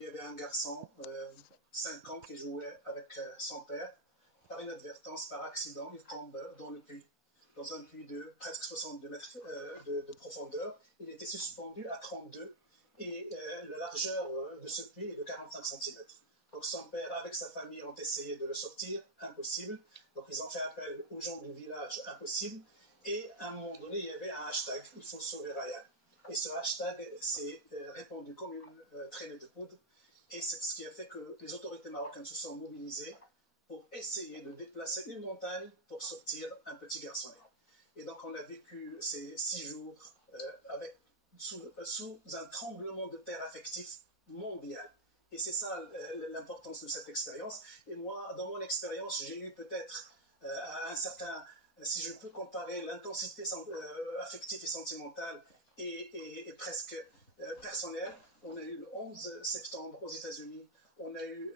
Il y avait un garçon, 5 ans, qui jouait avec son père. Par inadvertance, par accident, il tombe dans le puits, dans un puits de presque 62 mètres de profondeur. Il était suspendu à 32 et la largeur de ce puits est de 45 cm. Donc son père, avec sa famille, ont essayé de le sortir, impossible. Donc ils ont fait appel aux gens du village, impossible. Et à un moment donné, il y avait un hashtag, il faut sauver Ryan. Et ce hashtag s'est répandu comme une traînée de poudre. Et c'est ce qui a fait que les autorités marocaines se sont mobilisées pour essayer de déplacer une montagne pour sortir un petit garçonnet. Et donc on a vécu ces 6 jours sous un tremblement de terre affectif mondial. Et c'est ça l'importance de cette expérience. Et moi, dans mon expérience, j'ai eu peut-être un certain, si je peux comparer l'intensité affective et sentimentale et presque personnelle. On a eu le 11 septembre aux États-Unis, on a eu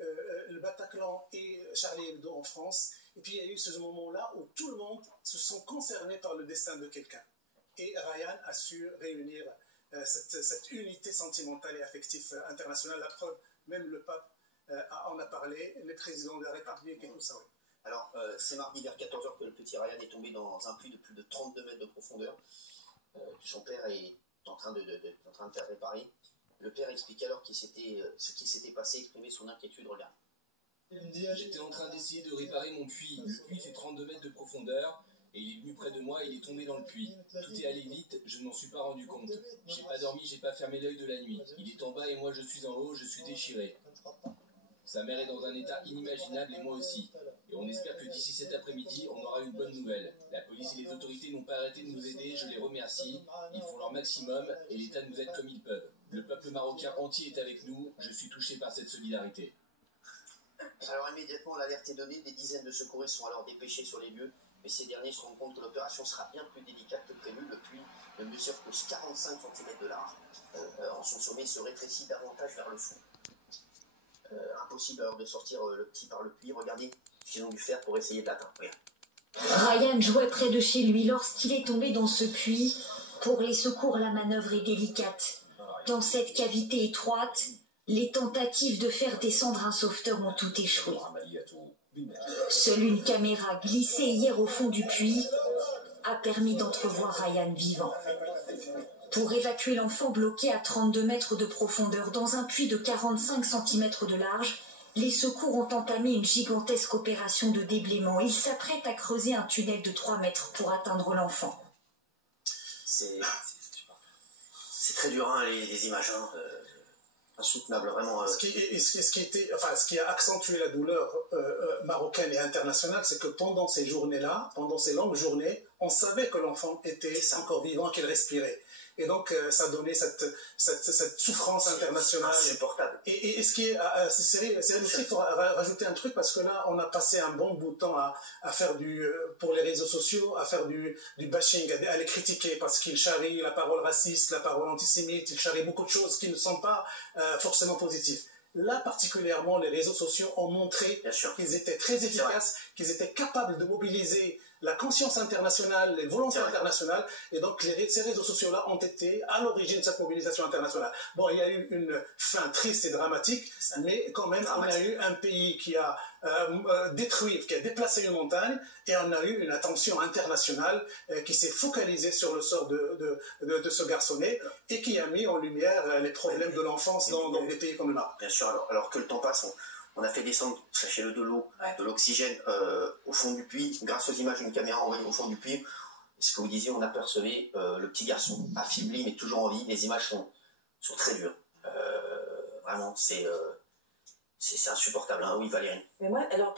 le Bataclan et Charlie Hebdo en France, et puis il y a eu ce moment-là où tout le monde se sent concerné par le destin de quelqu'un. Et Ryan a su réunir cette unité sentimentale et affective internationale. La preuve, même le pape en a parlé, les présidents de la République et tout ça. Oui. Alors, c'est mardi vers 14 h que le petit Ryan est tombé dans un puits de plus de 32 mètres de profondeur. Son père est en train de faire réparer. Le père explique alors ce qui s'était passé, exprimait son inquiétude. Regarde. J'étais en train d'essayer de réparer mon puits. Le puits fait 32 mètres de profondeur et il est venu près de moi et il est tombé dans le puits. Tout est allé vite, je ne m'en suis pas rendu compte. J'ai pas dormi, j'ai pas fermé l'œil de la nuit. Il est en bas et moi je suis en haut, je suis déchiré. Sa mère est dans un état inimaginable et moi aussi. Et on espère que d'ici cet après-midi, on aura une bonne nouvelle. La police et les autorités n'ont pas arrêté de nous aider, je les remercie. Ils font leur maximum et l'État nous aide comme ils peuvent. Le peuple marocain entier est avec nous, je suis touché par cette solidarité. Alors immédiatement, l'alerte est donnée, des dizaines de secouristes sont alors dépêchés sur les lieux, mais ces derniers se rendent compte que l'opération sera bien plus délicate que prévu. Le puits ne mesure que 45 cm de large. En son sommet se rétrécit davantage vers le fond. Impossible alors de sortir le petit par le puits. Regardez ce qu'ils ont dû faire pour essayer de l'atteindre. Ryan jouait près de chez lui lorsqu'il est tombé dans ce puits. Pour les secours, la manœuvre est délicate. Dans cette cavité étroite, les tentatives de faire descendre un sauveteur ont tout échoué. Seule une caméra glissée hier au fond du puits a permis d'entrevoir Ryan vivant. Pour évacuer l'enfant bloqué à 32 mètres de profondeur dans un puits de 45 cm de large, les secours ont entamé une gigantesque opération de déblaiement. Ils s'apprêtent à creuser un tunnel de 3 mètres pour atteindre l'enfant. C'est très dur, hein, les images, hein, insoutenables, vraiment. Ce qui a accentué la douleur marocaine et internationale, c'est que pendant ces journées-là, pendant ces longues journées, on savait que l'enfant était encore vivant, qu'il respirait. Et donc, ça donnait cette souffrance internationale. Insupportable. Et ce qui est, c'est aussi, il faut rajouter un truc, parce que là, on a passé un bon bout de temps à faire pour les réseaux sociaux, à faire du bashing, à les critiquer, parce qu'ils charrient la parole raciste, la parole antisémite, ils charrient beaucoup de choses qui ne sont pas forcément positives. Là, particulièrement, les réseaux sociaux ont montré qu'ils étaient très efficaces, qu'ils étaient capables de mobiliser la conscience internationale, les volontés internationales, et donc ces réseaux sociaux-là ont été à l'origine de cette mobilisation internationale. Bon, il y a eu une fin triste et dramatique, mais quand même, on a eu un pays qui a détruit, qui a déplacé une montagne, et on a eu une attention internationale qui s'est focalisée sur le sort de ce garçonnet, et qui a mis en lumière les problèmes de l'enfance dans des pays comme le Maroc. Bien sûr, alors que le temps passe, on a fait descendre, sachez-le, de l'eau, de l'oxygène au fond du puits, grâce aux images d'une caméra envoyée au fond du puits. Ce que vous disiez, on apercevait le petit garçon, affaibli mais toujours en vie. Les images sont très dures. Vraiment, c'est insupportable, hein. Oui, Valérie. Mais moi, alors